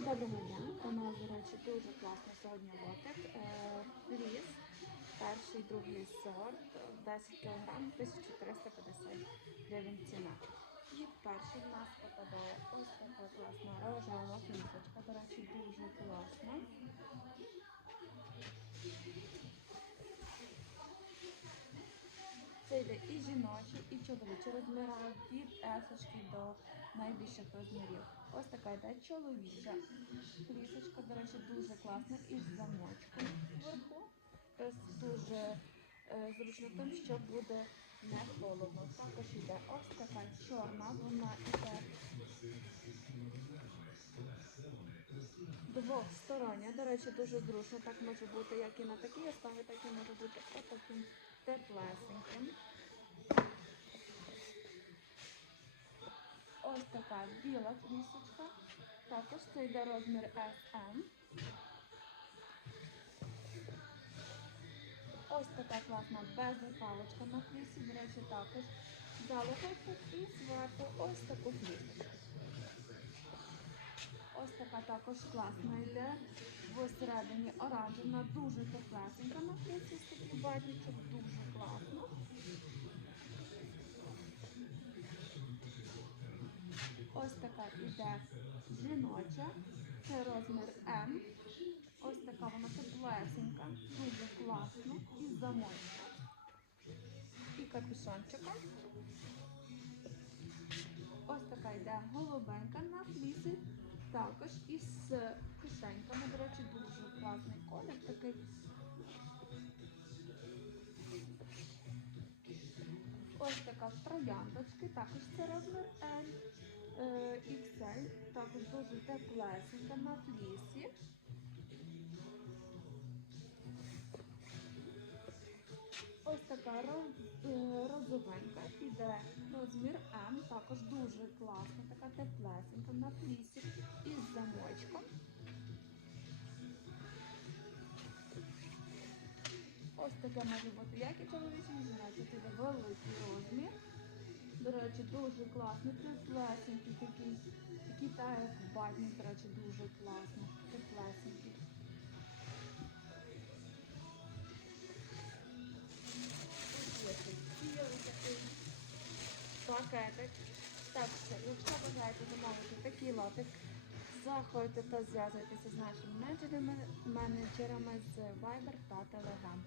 Доброго дня. У нас, до речі, дуже класний сьогодні лотик. Е, Ліс, перший, другий сорт, 10 кг, 1350 гривень ціна. І перший в нас попадає ось така класна рожева квіточка. І жіночі, і чоловічі розміри від есочки до найбільших розмірів. Ось така йде чоловіча флісочка, до речі, дуже класна із замочком вверху. Тобто дуже е, зручно тим, що буде не холодно. Також йде ось така чорна, вона йде двостороння. До речі, дуже зручно. Так може бути як і на такій основі, так і може бути отаким теплесеньким. Біла флісочка. Також це йде розмір SM. Ось така класна безрукавочка на флісі. До речі, також залишається і зверху ось таку флісочку. Ось така також класна йде. Посередині оранжевна, дуже теплесенька на флісі, з такий батічок, дуже класно. Така жіноча, це розмір М. Ось така вона теплесенька, дуже класно, із замочком. І капюшончиком. Ось така йде голубенька на флісі, також із кишеньками. До речі, дуже класний колір такий. Ось така трояндочки, також це розмір L, XL, також дуже теплесенька на флісі. Ось така е, розовенька, іде розмір М, також дуже класна, така теплесенька на флісі із замочком. Ось таке може бути як і чоловічий, і жіночий, це великий розмір. До речі, дуже класний, теплесенький такий, такий та як до речі, дуже класний, теплесенький. Пакетик. Так що, якщо бажаєте замовити такий лотик, заходьте та зв'язуйтеся з нашими менеджерами, менеджерами з Viber та Telegram.